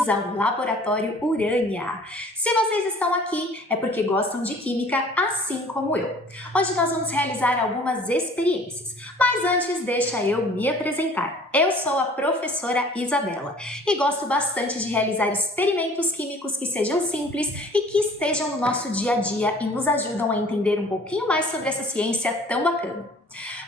bem-vindos ao Laboratório Urânia! Se vocês estão aqui, é porque gostam de química assim como eu. Hoje nós vamos realizar algumas experiências, mas antes deixa eu me apresentar. Eu sou a professora Isabela e gosto bastante de realizar experimentos químicos que sejam simples e que estejam no nosso dia a dia e nos ajudam a entender um pouquinho mais sobre essa ciência tão bacana.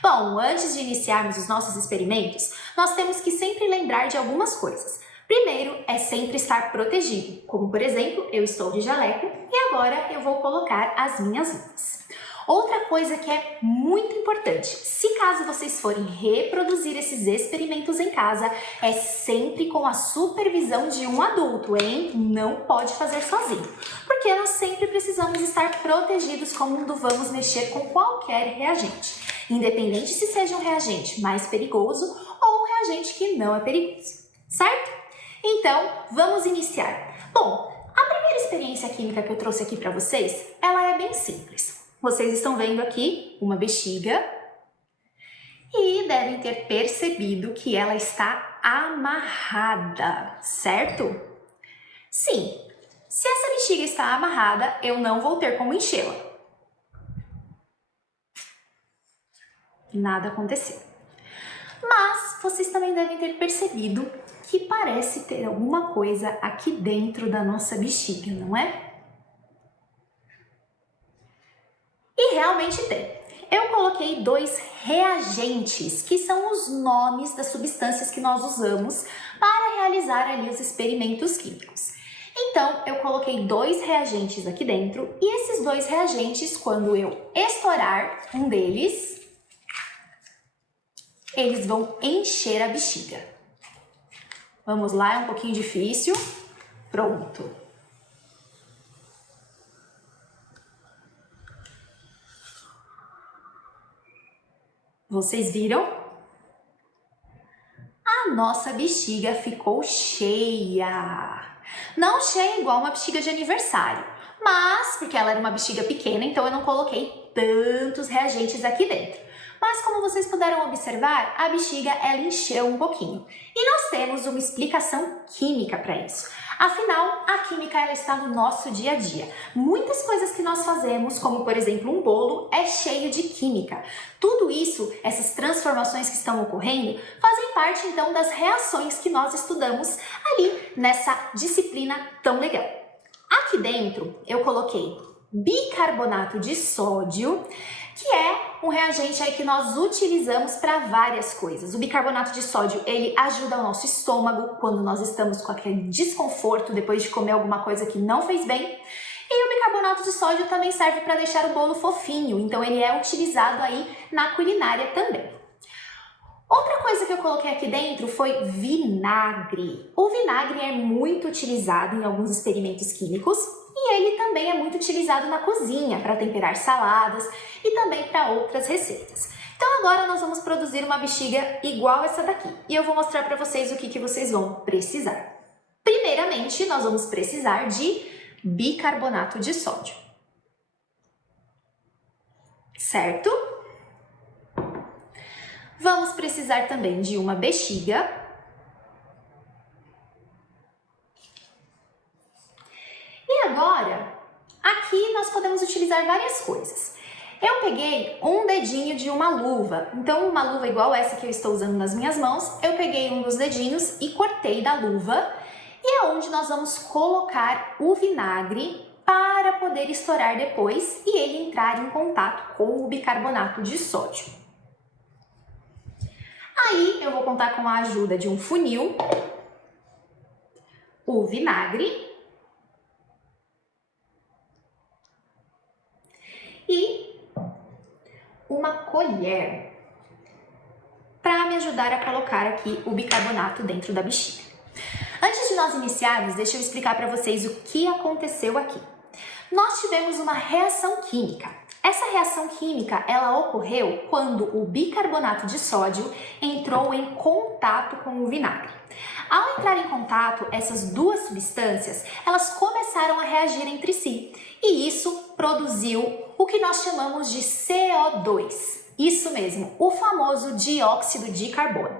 Bom, antes de iniciarmos os nossos experimentos, nós temos que sempre lembrar de algumas coisas. Primeiro, é sempre estar protegido, como por exemplo, eu estou de jaleco e agora eu vou colocar as minhas luvas. Outra coisa que é muito importante, se caso vocês forem reproduzir esses experimentos em casa, é sempre com a supervisão de um adulto, hein? Não pode fazer sozinho, porque nós sempre precisamos estar protegidos quando vamos mexer com qualquer reagente, independente se seja um reagente mais perigoso ou um reagente que não é perigoso, certo? Então, vamos iniciar. Bom, a primeira experiência química que eu trouxe aqui para vocês, ela é bem simples. Vocês estão vendo aqui uma bexiga e devem ter percebido que ela está amarrada, certo? Sim, se essa bexiga está amarrada, eu não vou ter como enchê-la. Nada aconteceu. Mas vocês também devem ter percebido que parece ter alguma coisa aqui dentro da nossa bexiga, não é? E realmente tem. Eu coloquei dois reagentes, que são os nomes das substâncias que nós usamos para realizar ali os experimentos químicos. Então, eu coloquei dois reagentes aqui dentro e esses dois reagentes, quando eu estourar um deles, eles vão encher a bexiga. Vamos lá, é um pouquinho difícil. Pronto. Vocês viram? A nossa bexiga ficou cheia. Não cheia igual uma bexiga de aniversário, mas porque ela era uma bexiga pequena, então eu não coloquei tantos reagentes aqui dentro. Mas como vocês puderam observar, a bexiga ela encheu um pouquinho. E nós temos uma explicação química para isso. Afinal, a química ela está no nosso dia a dia. Muitas coisas que nós fazemos, como por exemplo um bolo, é cheio de química. Tudo isso, essas transformações que estão ocorrendo, fazem parte então das reações que nós estudamos ali nessa disciplina tão legal. Aqui dentro eu coloquei bicarbonato de sódio, que é um reagente aí que nós utilizamos para várias coisas. O bicarbonato de sódio, ele ajuda o nosso estômago quando nós estamos com aquele desconforto depois de comer alguma coisa que não fez bem. E o bicarbonato de sódio também serve para deixar o bolo fofinho, então ele é utilizado aí na culinária também. Outra coisa que eu coloquei aqui dentro foi vinagre. O vinagre é muito utilizado em alguns experimentos químicos e ele também é muito utilizado na cozinha para temperar saladas e também para outras receitas. Então agora nós vamos produzir uma bexiga igual essa daqui e eu vou mostrar para vocês o que vocês vão precisar. Primeiramente, nós vamos precisar de bicarbonato de sódio, certo? Vamos precisar também de uma bexiga. E agora, aqui nós podemos utilizar várias coisas. Eu peguei um dedinho de uma luva, então uma luva igual essa que eu estou usando nas minhas mãos, eu peguei um dos dedinhos e cortei da luva, e é onde nós vamos colocar o vinagre para poder estourar depois e ele entrar em contato com o bicarbonato de sódio. Aí eu vou contar com a ajuda de um funil, o vinagre e uma colher para me ajudar a colocar aqui o bicarbonato dentro da bexiga. Antes de nós iniciarmos, deixa eu explicar para vocês o que aconteceu aqui. Nós tivemos uma reação química. Essa reação química, ela ocorreu quando o bicarbonato de sódio entrou em contato com o vinagre. Ao entrar em contato, essas duas substâncias, elas começaram a reagir entre si. E isso produziu o que nós chamamos de CO2. Isso mesmo, o famoso dióxido de carbono.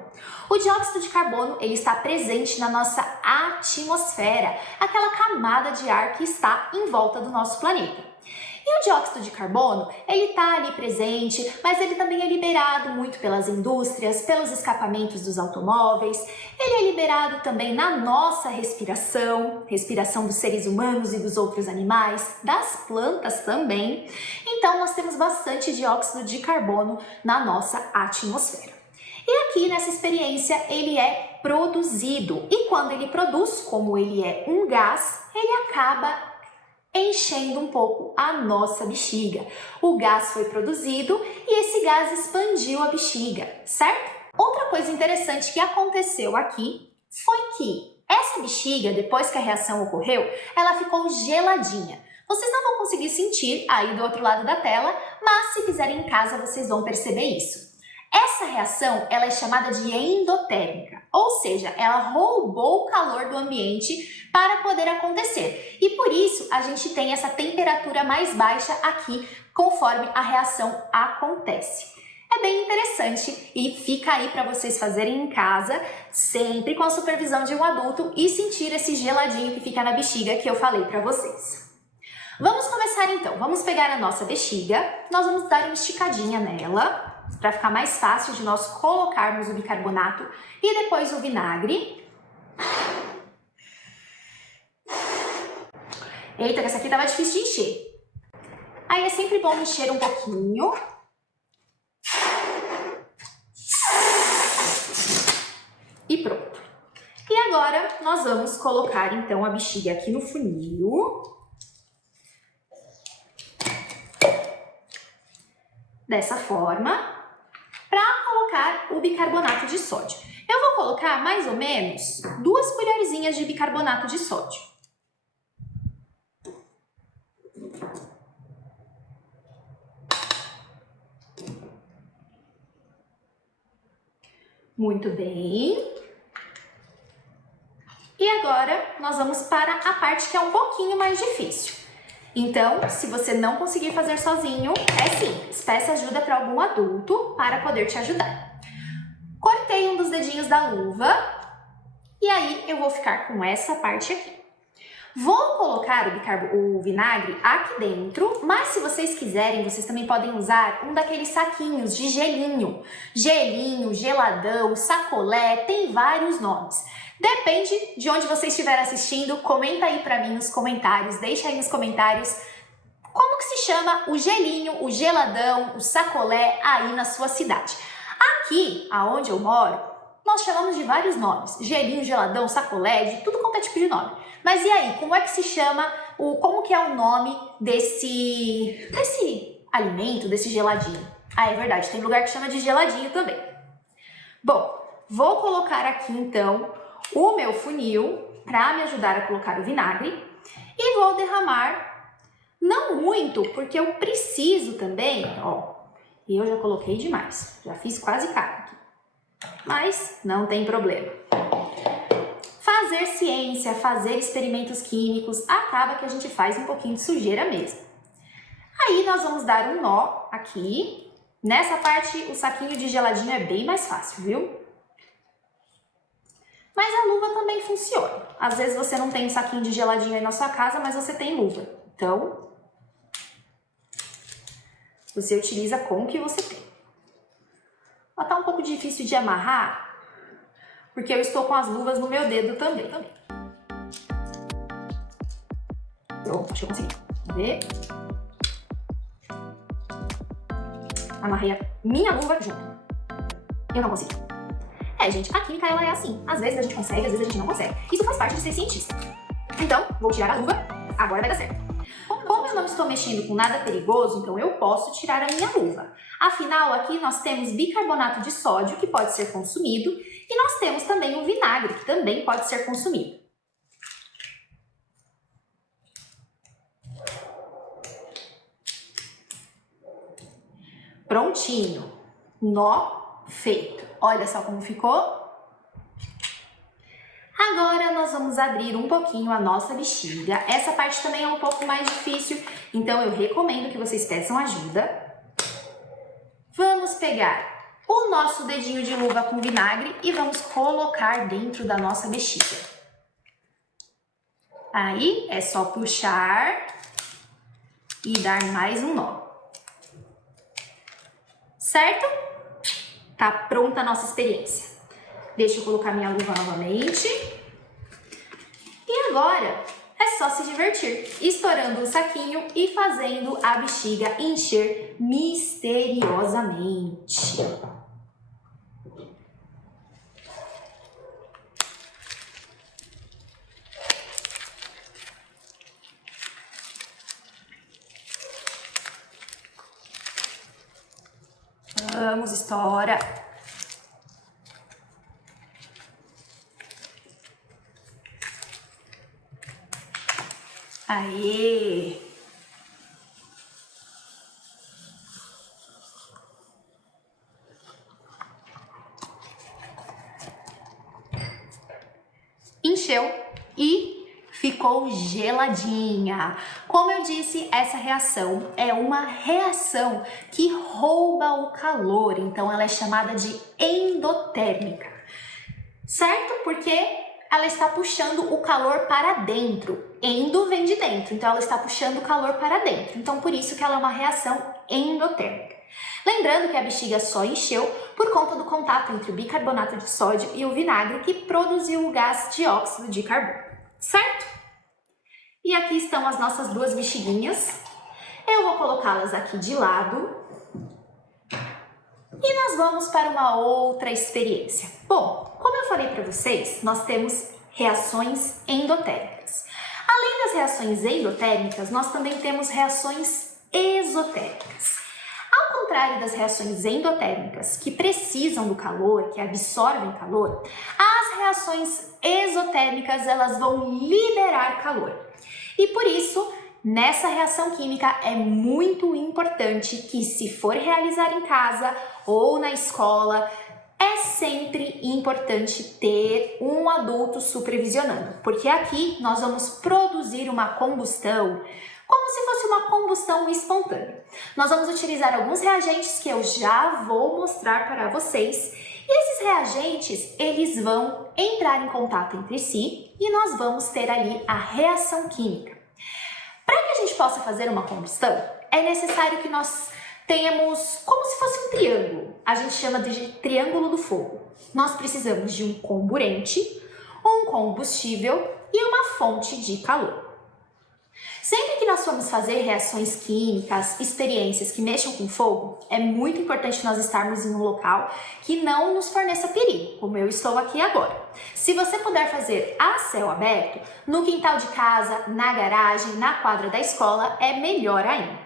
O dióxido de carbono, ele está presente na nossa atmosfera, aquela camada de ar que está em volta do nosso planeta. E o dióxido de carbono, ele está ali presente, mas ele também é liberado muito pelas indústrias, pelos escapamentos dos automóveis. Ele é liberado também na nossa respiração, respiração dos seres humanos e dos outros animais, das plantas também. Então, nós temos bastante dióxido de carbono na nossa atmosfera. E aqui nessa experiência ele é produzido. E quando ele produz, como ele é um gás, ele acaba enchendo um pouco a nossa bexiga. O gás foi produzido e esse gás expandiu a bexiga, certo? Outra coisa interessante que aconteceu aqui foi que essa bexiga, depois que a reação ocorreu, ela ficou geladinha. Vocês não vão conseguir sentir aí do outro lado da tela, mas se fizerem em casa vocês vão perceber isso. Essa reação ela é chamada de endotérmica, ou seja, ela roubou o calor do ambiente para poder acontecer. E por isso a gente tem essa temperatura mais baixa aqui conforme a reação acontece. É bem interessante e fica aí para vocês fazerem em casa, sempre com a supervisão de um adulto e sentir esse geladinho que fica na bexiga que eu falei para vocês. Vamos começar então, vamos pegar a nossa bexiga, nós vamos dar uma esticadinha nela, para ficar mais fácil de nós colocarmos o bicarbonato e depois o vinagre. Eita, que essa aqui tava difícil de encher. Aí é sempre bom encher um pouquinho. E pronto. E agora nós vamos colocar então a bexiga aqui no funil. Dessa forma. Para colocar o bicarbonato de sódio. Eu vou colocar mais ou menos 2 colherzinhas de bicarbonato de sódio. Muito bem. E agora nós vamos para a parte que é um pouquinho mais difícil. Então, se você não conseguir fazer sozinho, é simples. Peça ajuda para algum adulto para poder te ajudar. Cortei um dos dedinhos da luva e aí eu vou ficar com essa parte aqui. Vou colocar o vinagre aqui dentro, mas se vocês quiserem, vocês também podem usar um daqueles saquinhos de gelinho. Gelinho, geladão, sacolé, tem vários nomes. Depende de onde você estiver assistindo, comenta aí pra mim nos comentários, deixa aí nos comentários como que se chama o gelinho, o geladão, o sacolé aí na sua cidade. Aqui, aonde eu moro, nós chamamos de vários nomes, gelinho, geladão, sacolé, de tudo quanto é tipo de nome. Mas e aí, como é que se chama, como que é o nome desse alimento, desse geladinho? Ah, é verdade, tem lugar que chama de geladinho também. Bom, vou colocar aqui então o meu funil para me ajudar a colocar o vinagre e vou derramar, não muito, porque eu preciso também, ó, eu já coloquei demais, já fiz quase cara aqui, mas não tem problema. Fazer ciência, fazer experimentos químicos, acaba que a gente faz um pouquinho de sujeira mesmo. Aí nós vamos dar um nó aqui, nessa parte o saquinho de geladinho é bem mais fácil, viu? Mas a luva também funciona. Às vezes você não tem um saquinho de geladinho aí na sua casa, mas você tem luva. Então, você utiliza com o que você tem. Ela tá um pouco difícil de amarrar, porque eu estou com as luvas no meu dedo também. Pronto, deixa eu conseguir. Vamos ver. Amarrei a minha luva junto. Eu não consigo. Gente, a química ela é assim. Às vezes a gente consegue, às vezes a gente não consegue. Isso faz parte de ser cientista. Então, vou tirar a luva, agora vai dar certo. Como eu não estou mexendo com nada perigoso, então eu posso tirar a minha luva. Afinal, aqui nós temos bicarbonato de sódio, que pode ser consumido, e nós temos também o vinagre, que também pode ser consumido. Prontinho. Nó feito. Olha só como ficou. Agora nós vamos abrir um pouquinho a nossa bexiga. Essa parte também é um pouco mais difícil, então eu recomendo que vocês peçam ajuda. Vamos pegar o nosso dedinho de luva com vinagre e vamos colocar dentro da nossa bexiga. Aí é só puxar e dar mais um nó. Certo? Tá pronta a nossa experiência. Deixa eu colocar minha luva novamente. E agora é só se divertir, estourando o saquinho e fazendo a bexiga encher misteriosamente. Vamos, estoura. Aê! Encheu e ficou geladinha. Como eu disse, essa reação é uma reação que rouba o calor, então ela é chamada de endotérmica, certo? Porque ela está puxando o calor para dentro. Endo vem de dentro, então ela está puxando o calor para dentro. Então por isso que ela é uma reação endotérmica. Lembrando que a bexiga só encheu por conta do contato entre o bicarbonato de sódio e o vinagre que produziu o gás dióxido de carbono, certo? E aqui estão as nossas duas bexiguinhas. Eu vou colocá-las aqui de lado. E nós vamos para uma outra experiência. Bom, como eu falei para vocês, nós temos reações endotérmicas. Além das reações endotérmicas, nós também temos reações exotérmicas. Ao contrário das reações endotérmicas, que precisam do calor, que absorvem calor, as reações exotérmicas elas vão liberar calor. E por isso, nessa reação química é muito importante que, se for realizar em casa ou na escola, é sempre importante ter um adulto supervisionando, porque aqui nós vamos produzir uma combustão como se fosse uma combustão espontânea. Nós vamos utilizar alguns reagentes que eu já vou mostrar para vocês. E esses reagentes, eles vão entrar em contato entre si e nós vamos ter ali a reação química. Para que a gente possa fazer uma combustão, é necessário que nós tenhamos como se fosse um triângulo. A gente chama de triângulo do fogo. Nós precisamos de um comburente, um combustível e uma fonte de calor. Sempre que nós formos fazer reações químicas, experiências que mexam com fogo, é muito importante nós estarmos em um local que não nos forneça perigo, como eu estou aqui agora. Se você puder fazer a céu aberto, no quintal de casa, na garagem, na quadra da escola, é melhor ainda.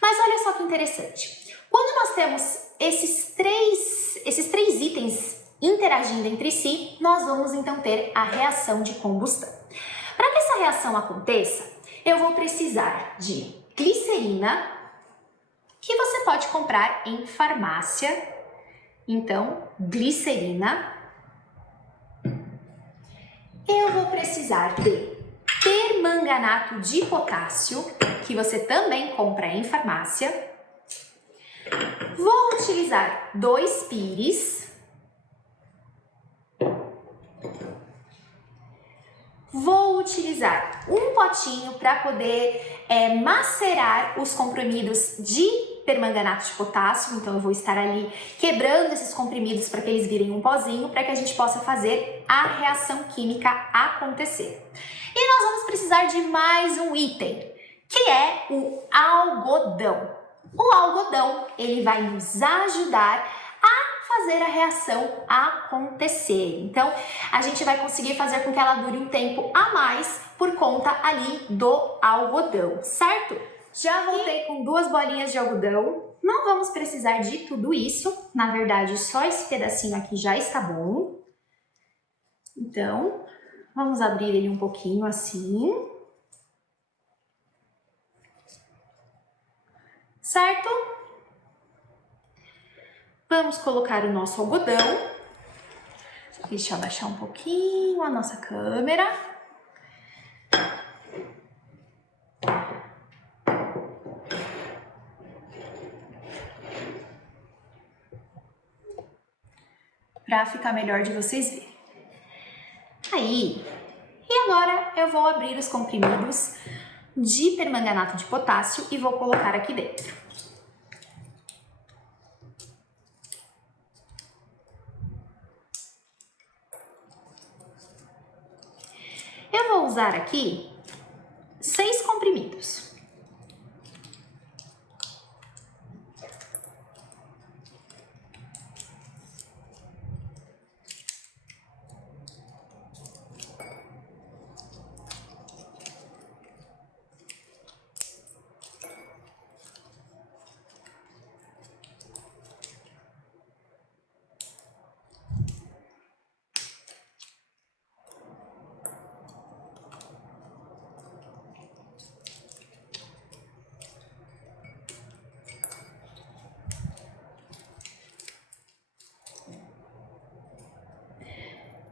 Mas olha só que interessante. Quando nós temos esses três itens interagindo entre si, nós vamos então ter a reação de combustão. Para que essa reação aconteça, eu vou precisar de glicerina, que você pode comprar em farmácia. Então, glicerina. Eu vou precisar de permanganato de potássio, que você também compra em farmácia. Vou utilizar 2 pires. Vou utilizar um potinho para poder macerar os comprimidos de permanganato de potássio. Então eu vou estar ali quebrando esses comprimidos para que eles virem um pozinho, para que a gente possa fazer a reação química acontecer. E nós vamos precisar de mais um item, que é o algodão. O algodão, ele vai nos ajudar a fazer a reação acontecer. Então, a gente vai conseguir fazer com que ela dure um tempo a mais por conta ali do algodão, certo? Já voltei com 2 bolinhas de algodão. Não vamos precisar de tudo isso. Na verdade, só esse pedacinho aqui já está bom. Então, vamos abrir ele um pouquinho assim. Certo? Vamos colocar o nosso algodão. Deixa eu abaixar um pouquinho a nossa câmera. Para ficar melhor de vocês verem. Aí, e agora eu eu vou abrir os comprimidos de permanganato de potássio e vou colocar aqui dentro. Eu vou usar aqui 6 comprimidos.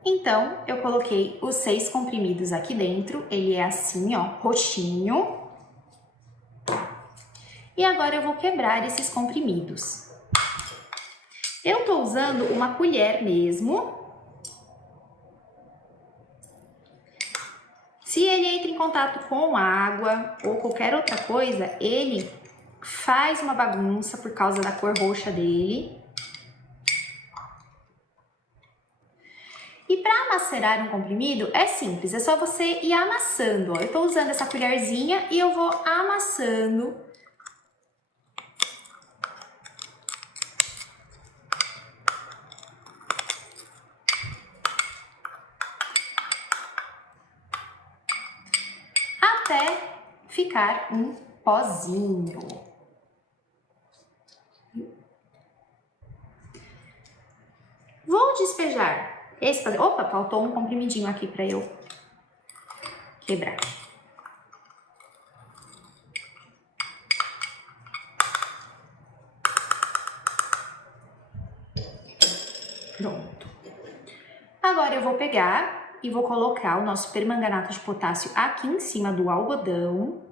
Então, eu coloquei os 6 comprimidos aqui dentro, ele é assim, ó, roxinho. E agora eu vou quebrar esses comprimidos. Eu tô usando uma colher mesmo. Se ele entra em contato com água ou qualquer outra coisa, ele faz uma bagunça por causa da cor roxa dele. E para macerar um comprimido é simples, é só você ir amassando. Ó. Eu tô usando essa colherzinha e eu vou amassando. Até ficar um pozinho. Vou despejar. Opa, faltou um comprimidinho aqui para eu quebrar. Pronto. Agora eu vou pegar e vou colocar o nosso permanganato de potássio aqui em cima do algodão.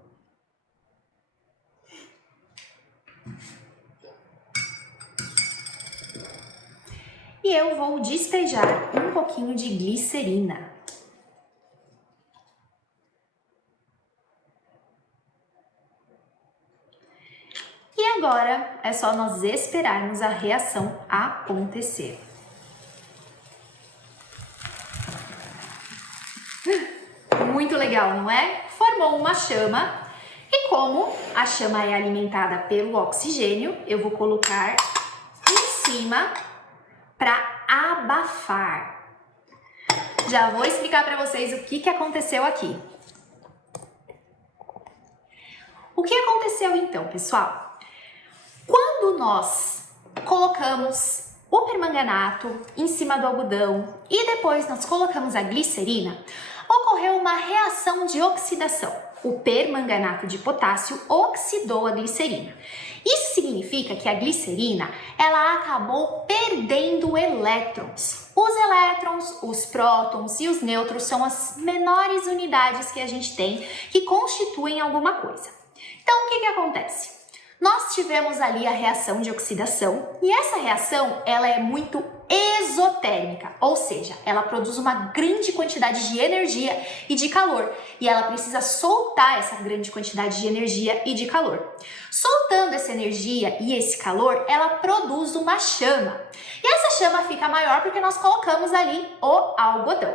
E eu vou despejar um pouquinho de glicerina. E agora é só nós esperarmos a reação acontecer. Muito legal, não é? Formou uma chama e como a chama é alimentada pelo oxigênio, eu vou colocar em cima para abafar. Já vou explicar para vocês o que aconteceu aqui. O que aconteceu então, pessoal? Quando nós colocamos o permanganato em cima do algodão e depois nós colocamos a glicerina, ocorreu uma reação de oxidação. O permanganato de potássio oxidou a glicerina. Isso significa que a glicerina, ela acabou perdendo elétrons. Os elétrons, os prótons e os nêutrons são as menores unidades que a gente tem que constituem alguma coisa. Então, o que acontece? Nós tivemos ali a reação de oxidação e essa reação, ela é muito exotérmica, ou seja, ela produz uma grande quantidade de energia e de calor e ela precisa soltar essa grande quantidade de energia e de calor. Soltando essa energia e esse calor, ela produz uma chama e essa chama fica maior porque nós colocamos ali o algodão.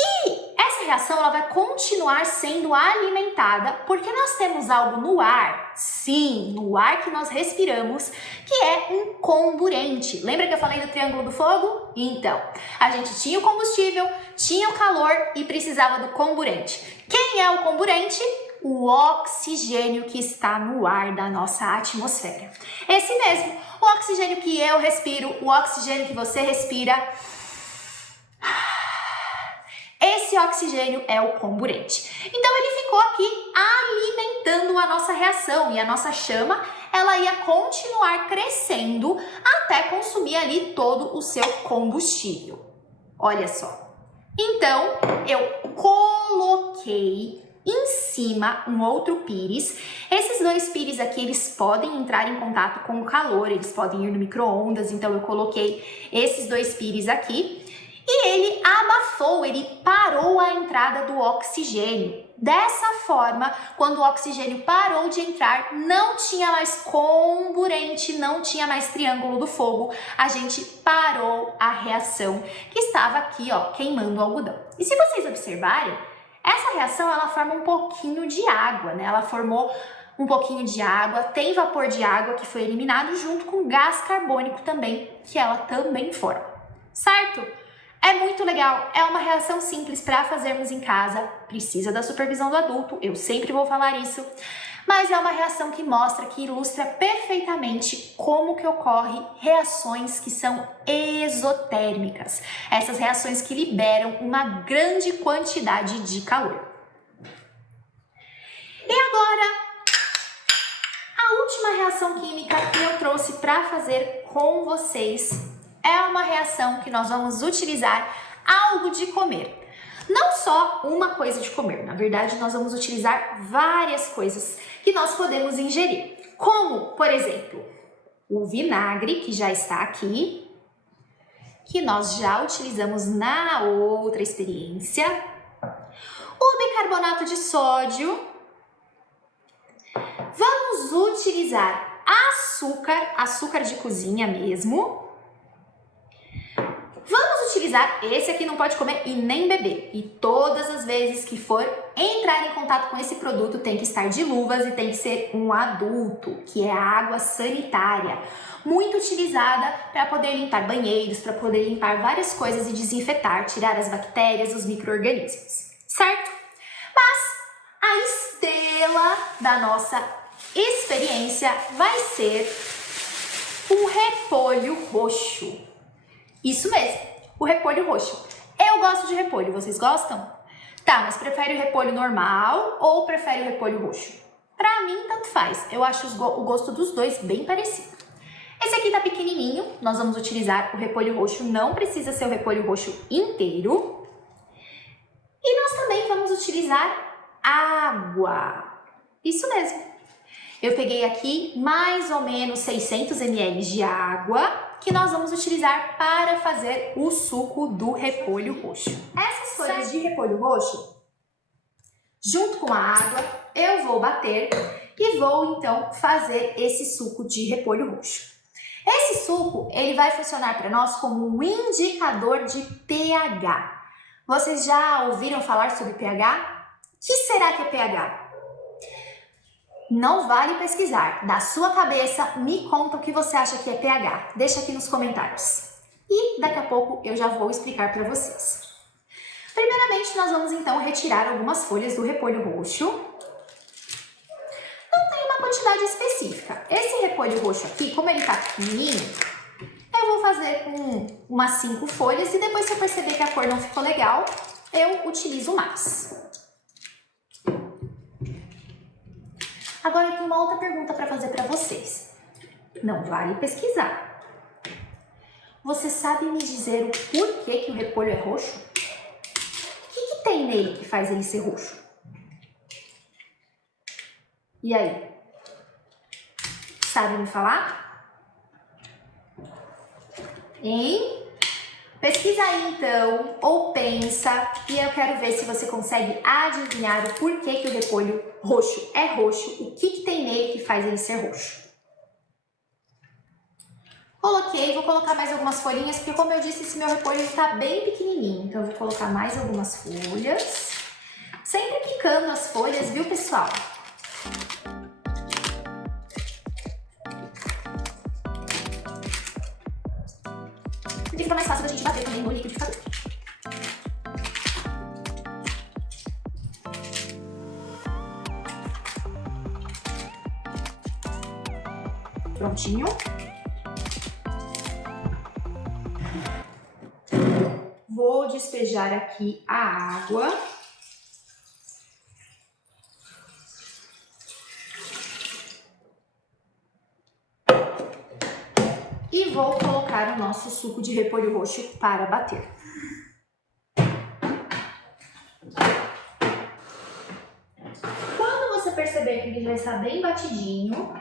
E essa reação ela vai continuar sendo alimentada porque nós temos algo no ar, sim, no ar que nós respiramos, que é um comburente. Lembra que eu falei do triângulo do fogo? Então, a gente tinha o combustível, tinha o calor e precisava do comburente. Quem é o comburente? O oxigênio que está no ar da nossa atmosfera. Esse mesmo, o oxigênio que eu respiro, o oxigênio que você respira. Esse oxigênio é o comburente. Então ele ficou aqui alimentando a nossa reação e a nossa chama, ela ia continuar crescendo até consumir ali todo o seu combustível. Olha só. Então eu coloquei em cima um outro pires. Esses dois pires aqui, eles podem entrar em contato com o calor, eles podem ir no micro-ondas, então eu coloquei esses dois pires aqui. e ele abafou, ele parou a entrada do oxigênio. Dessa forma, quando o oxigênio parou de entrar, não tinha mais comburente, não tinha mais triângulo do fogo, a gente parou a reação que estava aqui, ó, queimando o algodão. E se vocês observarem, essa reação ela forma um pouquinho de água, né? Ela formou um pouquinho de água, tem vapor de água que foi eliminado junto com gás carbônico também, que ela também forma, certo? É muito legal, é uma reação simples para fazermos em casa, precisa da supervisão do adulto, eu sempre vou falar isso, mas é uma reação que mostra, que ilustra perfeitamente como que ocorre reações que são exotérmicas, essas reações que liberam uma grande quantidade de calor. E agora, a última reação química que eu trouxe para fazer com vocês é uma reação que nós vamos utilizar algo de comer. Não só uma coisa de comer, na verdade nós vamos utilizar várias coisas que nós podemos ingerir. Como, por exemplo, o vinagre, que já está aqui, que nós já utilizamos na outra experiência. O bicarbonato de sódio. Vamos utilizar açúcar de cozinha mesmo. Vamos utilizar, esse aqui não pode comer e nem beber. E todas as vezes que for entrar em contato com esse produto tem que estar de luvas e tem que ser um adulto, que é a água sanitária. Muito utilizada para poder limpar banheiros, para poder limpar várias coisas e desinfetar, tirar as bactérias, os micro-organismos, certo? Mas a estrela da nossa experiência vai ser o repolho roxo. Isso mesmo, o repolho roxo. Eu gosto de repolho, vocês gostam? Tá, mas prefere o repolho normal ou prefere o repolho roxo? Pra mim, tanto faz. Eu acho o gosto dos dois bem parecido. Esse aqui tá pequenininho, nós vamos utilizar o repolho roxo, não precisa ser o repolho roxo inteiro. E nós também vamos utilizar água. Isso mesmo. Eu peguei aqui mais ou menos 600 ml de água que nós vamos utilizar para fazer o suco do repolho roxo. Essas folhas de repolho roxo, junto com a água, eu vou bater e vou então fazer esse suco de repolho roxo. Esse suco, ele vai funcionar para nós como um indicador de pH. Vocês já ouviram falar sobre pH? O que será que é pH? Não vale pesquisar. Da sua cabeça, me conta o que você acha que é pH. Deixa aqui nos comentários. E daqui a pouco eu já vou explicar para vocês. Primeiramente, nós vamos então retirar algumas folhas do repolho roxo. Não tem uma quantidade específica. Esse repolho roxo aqui, como ele tá pequenininho, eu vou fazer com umas 5 folhas e depois, se eu perceber que a cor não ficou legal, eu utilizo mais. Agora eu tenho uma outra pergunta para fazer para vocês. Não vale pesquisar. Você sabe me dizer o porquê que o repolho é roxo? O que tem nele que faz ele ser roxo? E aí? Sabe me falar? Hein? Pesquisa aí então, ou pensa, e eu quero ver se você consegue adivinhar o porquê que o repolho roxo é roxo, o que tem nele que faz ele ser roxo. Coloquei, vou colocar mais algumas folhinhas, porque como eu disse, esse meu repolho está bem pequenininho, então eu vou colocar mais algumas folhas, sempre picando as folhas, viu pessoal? E fica mais fácil da gente bater também no liquidificador. Prontinho. Vou despejar aqui a água. E vou colocar o nosso suco de repolho roxo para bater. Quando você perceber que ele já está bem batidinho,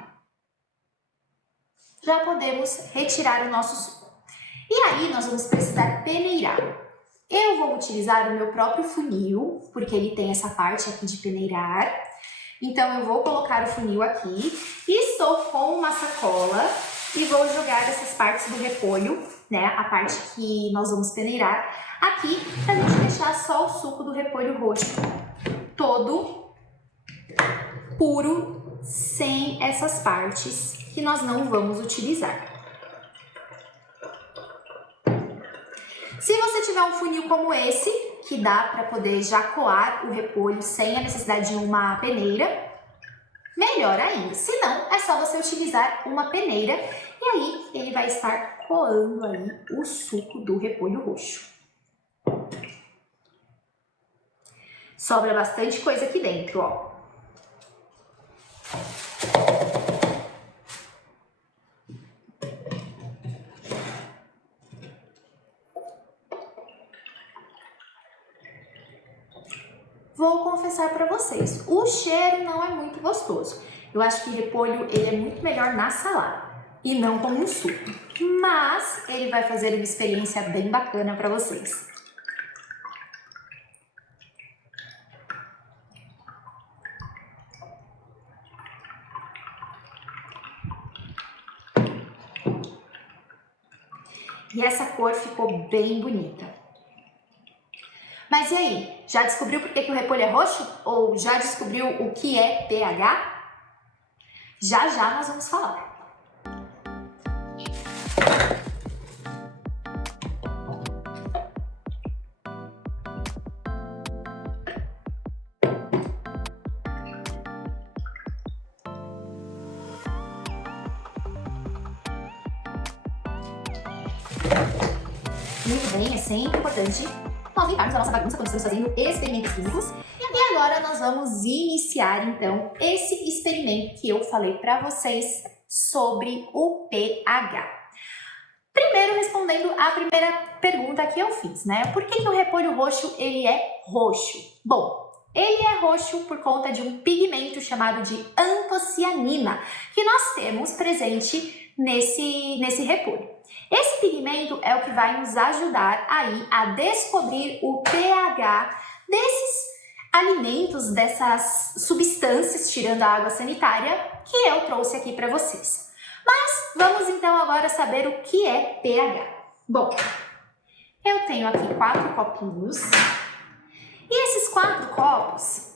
já podemos retirar o nosso suco. E aí nós vamos precisar peneirar. Eu vou utilizar o meu próprio funil, porque ele tem essa parte aqui de peneirar. Então, eu vou colocar o funil aqui. Estou com uma sacola e vou jogar essas partes do repolho, né? A parte que nós vamos peneirar aqui, pra gente deixar só o suco do repolho roxo todo puro, sem essas partes que nós não vamos utilizar. Se você tiver um funil como esse, que dá para poder já coar o repolho sem a necessidade de uma peneira, melhor ainda. Se não, é só você utilizar uma peneira e aí ele vai estar coando aí o suco do repolho roxo. Sobra bastante coisa aqui dentro, ó. Vou confessar para vocês, o cheiro não é muito gostoso. Eu acho que repolho ele é muito melhor na salada e não como um suco. Mas ele vai fazer uma experiência bem bacana para vocês. E essa cor ficou bem bonita. Mas e aí, já descobriu por que o repolho é roxo? Ou já descobriu o que é pH? Já já nós vamos falar. Muito bem, é sempre importante nós limparmos a nossa bagunça quando estamos fazendo experimentos químicos. E agora nós vamos iniciar, então, esse experimento que eu falei para vocês sobre o pH. Primeiro, respondendo a primeira pergunta que eu fiz, né? Por que o repolho roxo, ele é roxo? Bom, ele é roxo por conta de um pigmento chamado de antocianina, que nós temos presente nesse repolho. Esse pigmento é o que vai nos ajudar aí a descobrir o pH desses alimentos, dessas substâncias, tirando a água sanitária, que eu trouxe aqui para vocês. Mas vamos então agora saber o que é pH. Bom, eu tenho aqui 4 copinhos e esses 4 copos,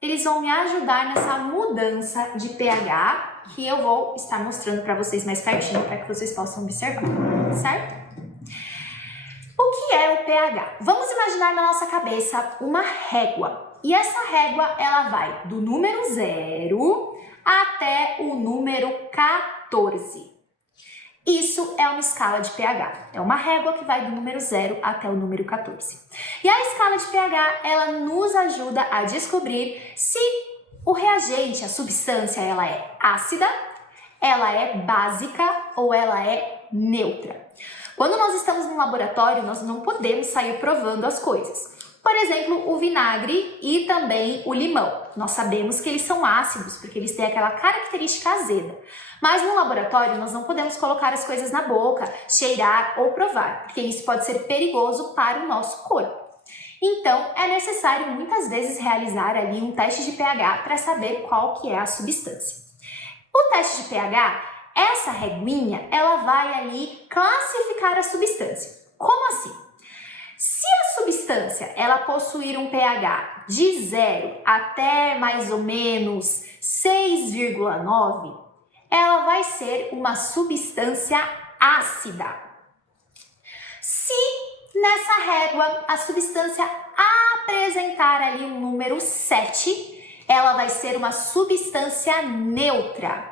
eles vão me ajudar nessa mudança de pH que eu vou estar mostrando para vocês mais pertinho para que vocês possam observar, certo? O que é o pH? Vamos imaginar na nossa cabeça uma régua. E essa régua, ela vai do número 0 até o número 14. Isso é uma escala de pH. É uma régua que vai do número 0 até o número 14. E a escala de pH, ela nos ajuda a descobrir se o reagente, a substância, ela é ácida, ela é básica ou ela é neutra. Quando nós estamos no laboratório, nós não podemos sair provando as coisas. Por exemplo, o vinagre e também o limão. Nós sabemos que eles são ácidos, porque eles têm aquela característica azeda. Mas no laboratório, nós não podemos colocar as coisas na boca, cheirar ou provar, porque isso pode ser perigoso para o nosso corpo. Então, é necessário muitas vezes realizar ali um teste de pH para saber qual que é a substância. O teste de pH, essa reguinha, ela vai ali classificar a substância. Como assim? Se a substância ela possuir um pH de 0 até mais ou menos 6,9, ela vai ser uma substância ácida. Se nessa régua a substância apresentar ali um número 7, ela vai ser uma substância neutra.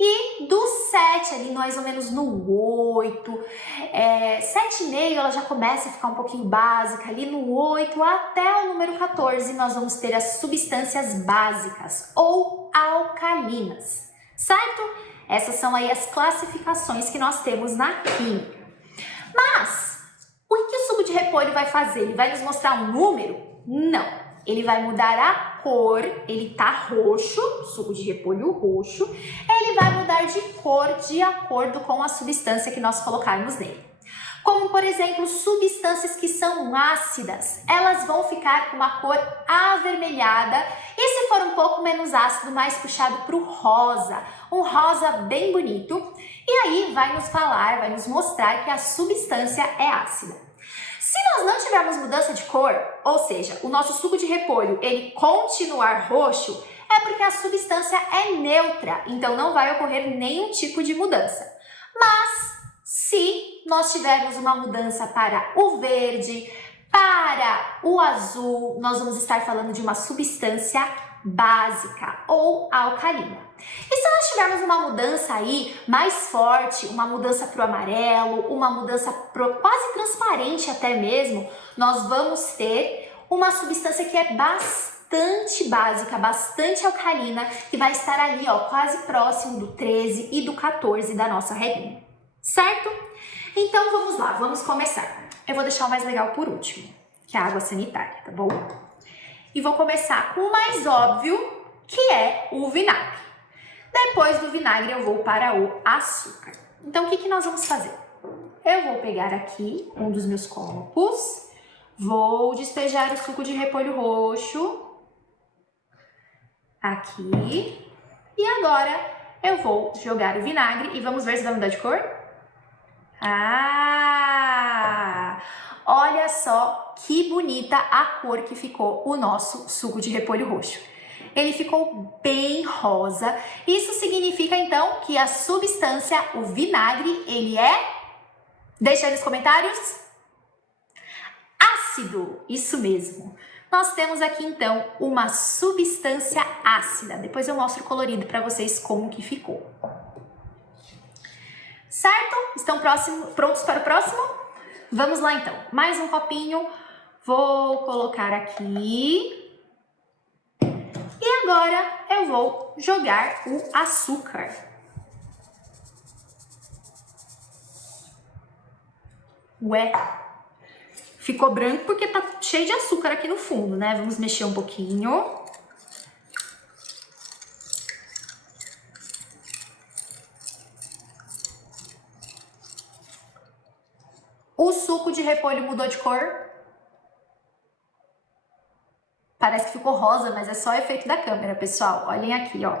E do 7 ali mais ou menos no 8, 7,5 ela já começa a ficar um pouquinho básica, ali no 8 até o número 14 nós vamos ter as substâncias básicas ou alcalinas, certo? Essas são aí as classificações que nós temos na química. Mas o que o suco de repolho vai fazer? Ele vai nos mostrar um número? Não. Ele vai mudar a cor, ele tá roxo, suco de repolho roxo, ele vai mudar de cor de acordo com a substância que nós colocarmos nele. Como, por exemplo, substâncias que são ácidas, elas vão ficar com uma cor avermelhada e se for um pouco menos ácido, mais puxado para o rosa, um rosa bem bonito. E aí vai nos mostrar que a substância é ácida. Se nós não tivermos mudança de cor, ou seja, o nosso suco de repolho ele continuar roxo, é porque a substância é neutra, então não vai ocorrer nenhum tipo de mudança. Mas se nós tivermos uma mudança para o verde, para o azul, nós vamos estar falando de uma substância básica ou alcalina. E se nós tivermos uma mudança aí mais forte, uma mudança para o amarelo, uma mudança quase transparente até mesmo, nós vamos ter uma substância que é bastante básica, bastante alcalina, que vai estar ali, ó, quase próximo do 13 e do 14 da nossa regrinha, certo? Então vamos lá, vamos começar. Eu vou deixar o mais legal por último, que é a água sanitária, tá bom? E vou começar com o mais óbvio, que é o vinagre. Depois do vinagre eu vou para o açúcar. Então o que nós vamos fazer? Eu vou pegar aqui um dos meus copos, vou despejar o suco de repolho roxo aqui e agora eu vou jogar o vinagre e vamos ver se vai mudar de cor? Ah! Olha só que bonita a cor que ficou o nosso suco de repolho roxo. Ele ficou bem rosa. Isso significa então que a substância, o vinagre, ele é, deixa aí nos comentários, ácido. Isso mesmo. Nós temos aqui então uma substância ácida. Depois eu mostro colorido para vocês como que ficou. Certo? Estão prontos para o próximo? Vamos lá então. Mais um copinho. Vou colocar aqui. E agora eu vou jogar o açúcar. Ué, ficou branco porque tá cheio de açúcar aqui no fundo, né? Vamos mexer um pouquinho. O suco de repolho mudou de cor? Parece que ficou rosa, mas é só efeito da câmera, pessoal. Olhem aqui, ó.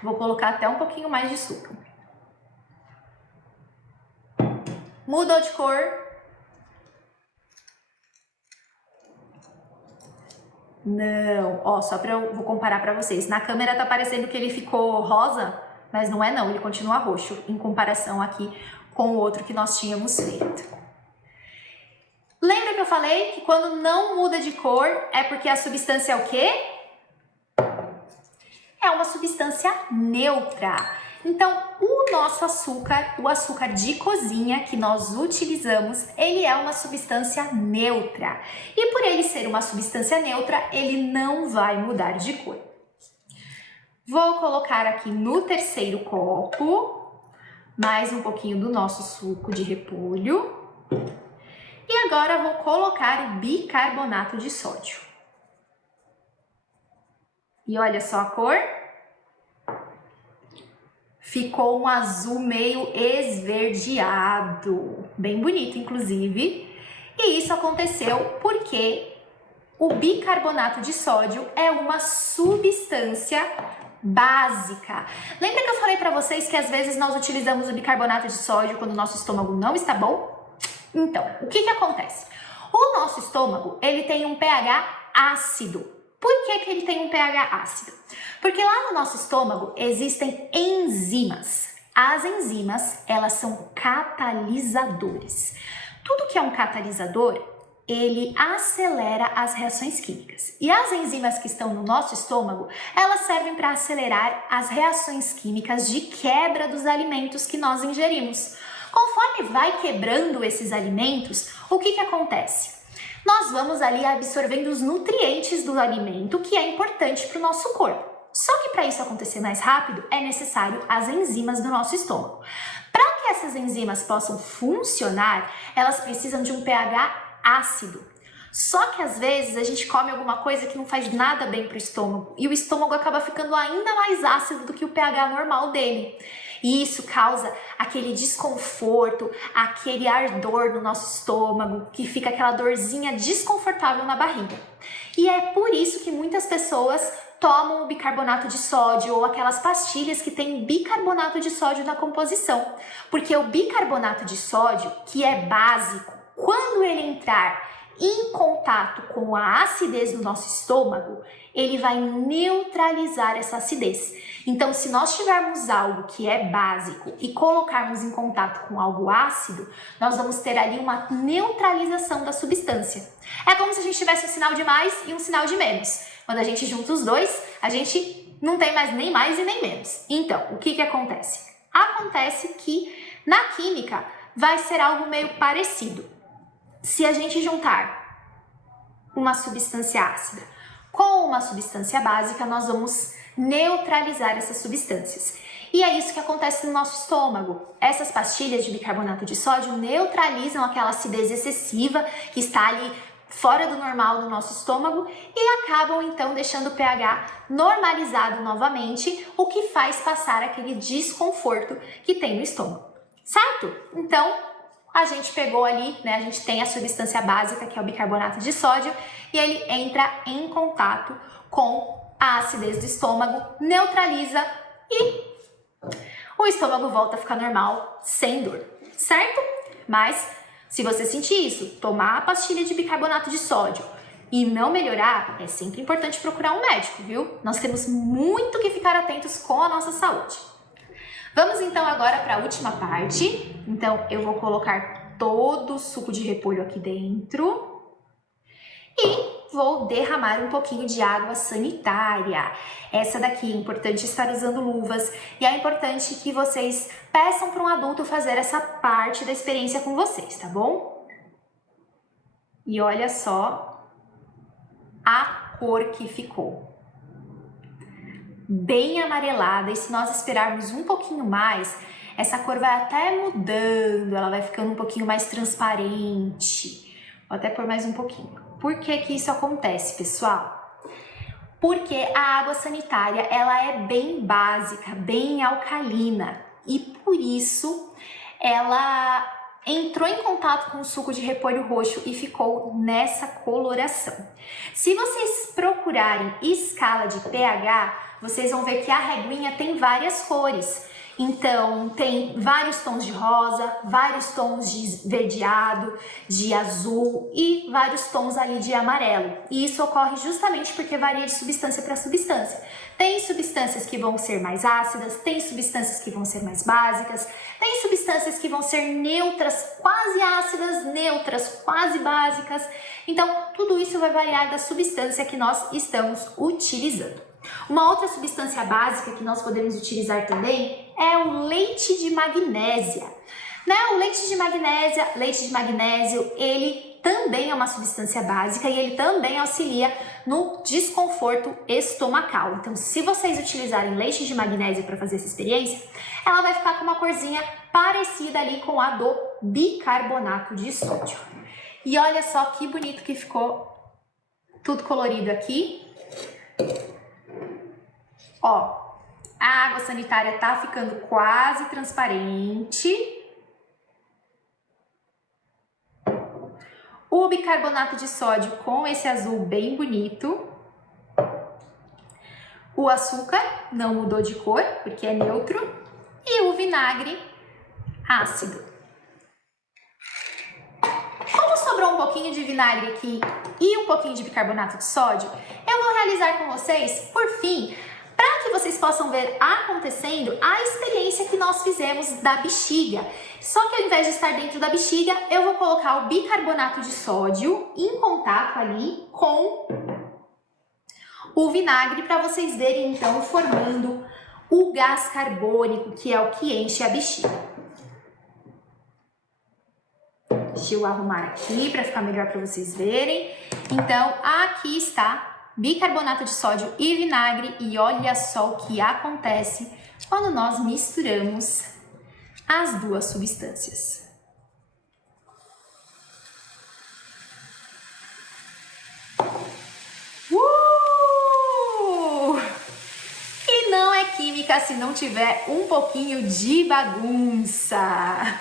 Vou colocar até um pouquinho mais de açúcar. Mudou de cor? Não. Ó, vou comparar pra vocês. Na câmera tá parecendo que ele ficou rosa, mas não é não. Ele continua roxo, em comparação aqui com o outro que nós tínhamos feito. Lembra que eu falei que quando não muda de cor é porque a substância é o quê? É uma substância neutra. Então, o nosso açúcar, o açúcar de cozinha que nós utilizamos, ele é uma substância neutra. E por ele ser uma substância neutra, ele não vai mudar de cor. Vou colocar aqui no terceiro copo mais um pouquinho do nosso suco de repolho. E agora vou colocar o bicarbonato de sódio. E olha só a cor. Ficou um azul meio esverdeado. Bem bonito, inclusive. E isso aconteceu porque o bicarbonato de sódio é uma substância básica. Lembra que eu falei para vocês que às vezes nós utilizamos o bicarbonato de sódio quando o nosso estômago não está bom? Então, o que acontece? O nosso estômago, ele tem um pH ácido. Por que ele tem um pH ácido? Porque lá no nosso estômago existem enzimas. As enzimas, elas são catalisadores. Tudo que é um catalisador, ele acelera as reações químicas. E as enzimas que estão no nosso estômago, elas servem para acelerar as reações químicas de quebra dos alimentos que nós ingerimos. Conforme vai quebrando esses alimentos, o que acontece? Nós vamos ali absorvendo os nutrientes do alimento, que é importante para o nosso corpo. Só que para isso acontecer mais rápido, é necessário as enzimas do nosso estômago. Para que essas enzimas possam funcionar, elas precisam de um pH ácido. Só que às vezes a gente come alguma coisa que não faz nada bem para o estômago e o estômago acaba ficando ainda mais ácido do que o pH normal dele. E isso causa aquele desconforto, aquele ardor no nosso estômago, que fica aquela dorzinha desconfortável na barriga. E é por isso que muitas pessoas tomam o bicarbonato de sódio ou aquelas pastilhas que tem bicarbonato de sódio na composição. Porque o bicarbonato de sódio, que é básico, quando ele entrar em contato com a acidez do nosso estômago, ele vai neutralizar essa acidez. Então, se nós tivermos algo que é básico e colocarmos em contato com algo ácido, nós vamos ter ali uma neutralização da substância. É como se a gente tivesse um sinal de mais e um sinal de menos. Quando a gente junta os dois, a gente não tem nem mais e nem menos. Então, o que acontece? Acontece que na química vai ser algo meio parecido. Se a gente juntar uma substância ácida com uma substância básica, nós vamos neutralizar essas substâncias. E é isso que acontece no nosso estômago. Essas pastilhas de bicarbonato de sódio neutralizam aquela acidez excessiva que está ali fora do normal do nosso estômago e acabam então deixando o pH normalizado novamente, o que faz passar aquele desconforto que tem no estômago, certo? Então, a gente pegou ali, né, a gente tem a substância básica, que é o bicarbonato de sódio, e ele entra em contato com a acidez do estômago, neutraliza e o estômago volta a ficar normal, sem dor, certo? Mas, se você sentir isso, tomar a pastilha de bicarbonato de sódio e não melhorar, é sempre importante procurar um médico, viu? Nós temos muito que ficar atentos com a nossa saúde. Vamos então agora para a última parte. Então eu vou colocar todo o suco de repolho aqui dentro e vou derramar um pouquinho de água sanitária. Essa daqui é importante estar usando luvas e é importante que vocês peçam para um adulto fazer essa parte da experiência com vocês, tá bom? E olha só a cor que ficou. Bem amarelada, e se nós esperarmos um pouquinho mais, essa cor vai até mudando, ela vai ficando um pouquinho mais transparente. Vou até pôr mais um pouquinho. Por que que isso acontece, pessoal? Porque a água sanitária, ela é bem básica, bem alcalina, e por isso ela entrou em contato com o suco de repolho roxo e ficou nessa coloração. Se vocês procurarem escala de pH, vocês vão ver que a reguinha tem várias cores. Então, tem vários tons de rosa, vários tons de esverdeado, de azul e vários tons ali de amarelo. E isso ocorre justamente porque varia de substância para substância. Tem substâncias que vão ser mais ácidas, tem substâncias que vão ser mais básicas, tem substâncias que vão ser neutras, quase ácidas, neutras, quase básicas. Então, tudo isso vai variar da substância que nós estamos utilizando. Uma outra substância básica que nós podemos utilizar também é o leite de magnésia. O leite de magnésio, ele também é uma substância básica e ele também auxilia no desconforto estomacal. Então, se vocês utilizarem leite de magnésia para fazer essa experiência, ela vai ficar com uma corzinha parecida ali com a do bicarbonato de sódio. E olha só que bonito que ficou tudo colorido aqui. Ó, a água sanitária tá ficando quase transparente. O bicarbonato de sódio com esse azul bem bonito. O açúcar não mudou de cor, porque é neutro. E o vinagre ácido. Como sobrou um pouquinho de vinagre aqui e um pouquinho de bicarbonato de sódio, eu vou realizar com vocês, por fim, para que vocês possam ver acontecendo a experiência que nós fizemos da bexiga. Só que ao invés de estar dentro da bexiga, eu vou colocar o bicarbonato de sódio em contato ali com o vinagre para vocês verem então formando o gás carbônico, que é o que enche a bexiga. Deixa eu arrumar aqui para ficar melhor para vocês verem. Então, aqui está bicarbonato de sódio e vinagre, e olha só o que acontece quando nós misturamos as duas substâncias. para se não tiver um pouquinho de bagunça.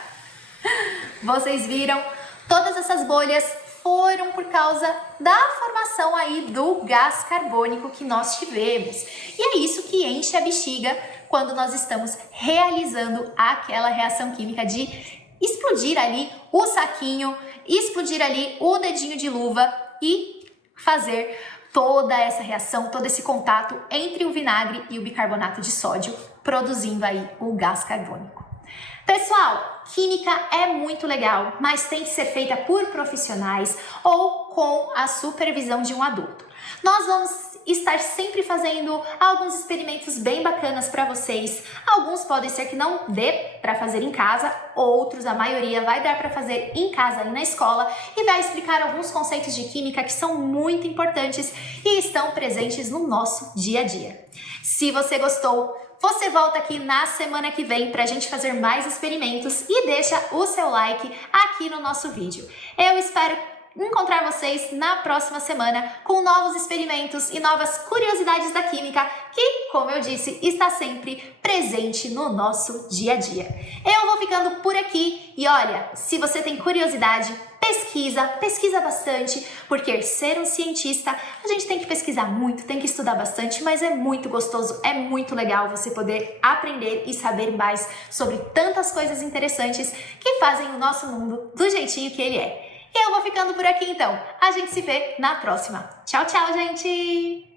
Vocês viram? Todas essas bolhas foram por causa da formação aí do gás carbônico que nós tivemos. E é isso que enche a bexiga quando nós estamos realizando aquela reação química de explodir ali o saquinho, explodir ali o dedinho de luva e fazer toda essa reação, todo esse contato entre o vinagre e o bicarbonato de sódio, produzindo aí o gás carbônico. Pessoal, química é muito legal, mas tem que ser feita por profissionais ou com a supervisão de um adulto. Nós vamos estar sempre fazendo alguns experimentos bem bacanas para vocês. Alguns podem ser que não dê para fazer em casa, outros, a maioria, vai dar para fazer em casa e na escola e vai explicar alguns conceitos de química que são muito importantes e estão presentes no nosso dia a dia. Se você gostou, você volta aqui na semana que vem para a gente fazer mais experimentos e deixa o seu like aqui no nosso vídeo. Eu espero encontrar vocês na próxima semana com novos experimentos e novas curiosidades da química que, como eu disse, está sempre presente no nosso dia a dia. Eu vou ficando por aqui e olha, se você tem curiosidade, pesquisa bastante, porque ser um cientista, a gente tem que pesquisar muito, tem que estudar bastante, mas é muito gostoso, é muito legal você poder aprender e saber mais sobre tantas coisas interessantes que fazem o nosso mundo do jeitinho que ele é. Eu vou ficando por aqui então. A gente se vê na próxima. Tchau, tchau, gente!